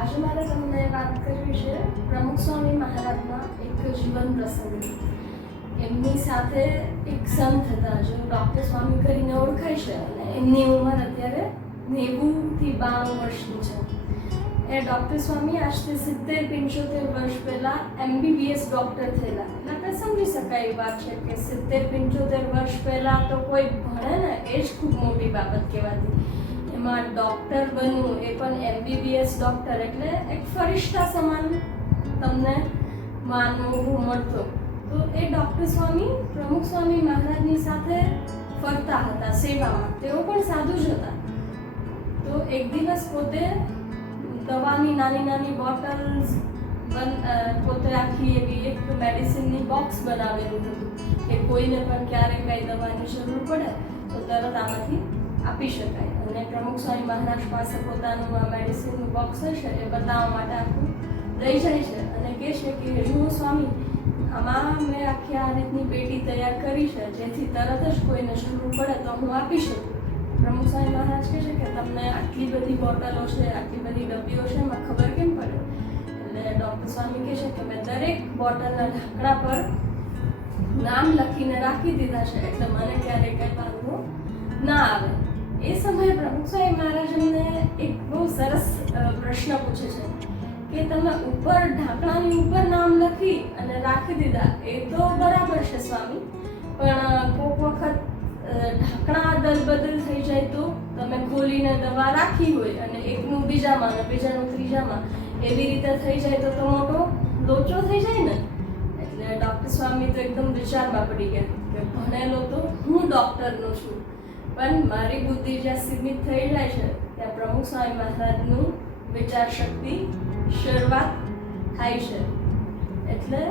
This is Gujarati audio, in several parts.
આજે મારે તમને વાત કરવી છે પ્રમુખ સ્વામી મહારાજના એક જીવન પ્રસંગની. એમની સાથે એક સંત હતા જે ડૉક્ટર સ્વામી કરીને ઓળખાય છે અને એમની ઉંમર અત્યારે 90 થી 92 વર્ષની છે. એ ડૉક્ટર સ્વામી આજથી 70-75 વર્ષ પહેલાં MBBS ડૉક્ટર થયેલા. એટલે આપણે સમજી શકાય એ વાત છે કે 70-75 વર્ષ પહેલાં તો કોઈ ભણે ને એ જ ખૂબ મોટી બાબત કહેવાતી. એમાં ડૉક્ટર બનવું એ પણ MBBS ડૉક્ટર એટલે એક ફરિશ્તા સમાન તમને માનવો મળતો. તો એ ડૉક્ટર સ્વામી પ્રમુખ સ્વામી મહારાજની સાથે ફરતા હતા સેવામાં. તેઓ પણ સાધુ જ હતા. તો એક દિવસ પોતે દવાની નાની નાની બોટલ્સ પોતે આખી એવી એક મેડિસિનની બોક્સ બનાવેલું હતું કે કોઈને પણ ક્યારે કંઈ દવાની જરૂર પડે તો તરત આમાંથી આપી શકાય. અને પ્રમુખ સ્વામી મહારાજ પાસે પોતાનું આ મેડિસિનનું બોક્સ હશે એ બતાવવા માટે આખું લઈ જાય છે અને કહે છે કે જુઓ સ્વામી, આમાં મેં આખી આ રીતની પેટી તૈયાર કરી છે જેથી તરત જ કોઈને જરૂર પડે તો હું આપી શકું. પ્રમુખ સ્વામી મહારાજ કહે છે કે તમને આટલી બધી બોટલો છે, આટલી બધી ડબ્બીઓ છે, એમાં ખબર કેમ પડે? એટલે ડૉક્ટર સ્વામી કહે છે કે મેં દરેક બોટલના ઢાંકણા પર નામ લખીને રાખી દીધા છે એટલે મને ક્યારેય કંઈ વાંધો ના આવે. એ સમયે પ્રમુખ સ્વામી મહારાજ એમને એક બહુ સરસ પ્રશ્ન પૂછે છે કે તમે ઉપર ઢાંકણાની ઉપર નામ લખી અને રાખી દીધા એ તો બરાબર છે સ્વામી, પણ કોઈક વખત ઢાંકણા અદલ-બદલ થઈ જાય તો તમે ખોલીને દવા રાખી હોય અને એકનું બીજામાં અને બીજાનું ત્રીજામાં એવી રીતે થઈ જાય તો મોટો લોચો થઈ જાય ને. એટલે ડૉક્ટર સ્વામી તો એકદમ વિચારમાં પડી ગયા કે ભણેલો તો હું ડૉક્ટરનો છું, પણ મારી બુદ્ધિ જ્યાં સીમિત થઈ જાય છે ત્યાં પ્રમુખ સ્વામી મહારાજનું વિચાર શક્તિ શરૂઆત થાય છે. એટલે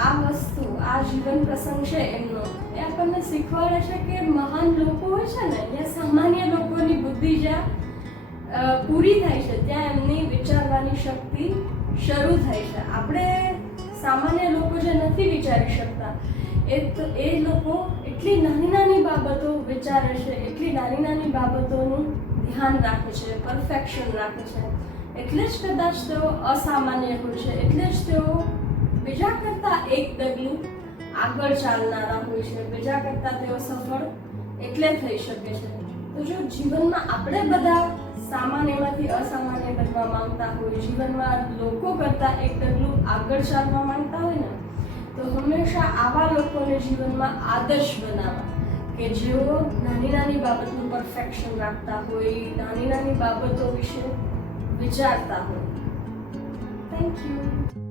આ વસ્તુ, આ જીવન પ્રસંગ છે એમનો, એ આપણને શીખવાડે છે કે મહાન લોકો હોય છે ને ત્યાં સામાન્ય લોકોની બુદ્ધિ જ્યાં પૂરી થાય છે ત્યાં એમની વિચારવાની શક્તિ શરૂ થાય છે. આપણે સામાન્ય લોકો જે નથી વિચારી શકતા એ લોકો એટલી નાની નાની બાબતો વિચારે છે, એટલી નાની નાની બાબતોનું ધ્યાન રાખે છે, પરફેક્શન રાખે છે. એટલે જ કદાચ તેઓ અસામાન્ય હોય છે, એટલે જ તેઓ બીજા કરતાં એક ડગલું આગળ ચાલનારા હોય છે, બીજા કરતાં તેઓ સફળ એટલે થઈ શકે છે. તો જો જીવનમાં આપણે બધા સામાન્યમાંથી અસામાન્ય બનવા માંગતા હોય, જીવનમાં લોકો કરતાં એક ડગલું આગળ ચાલવા માંગતા હોય ને, તો હંમેશા આવા લોકોને જીવનમાં આદર્શ બનાવવા કે જેઓ નાની નાની બાબતનું પરફેક્શન રાખતા હોય, નાની નાની બાબતો વિશે વિચારતા હોય. Thank you.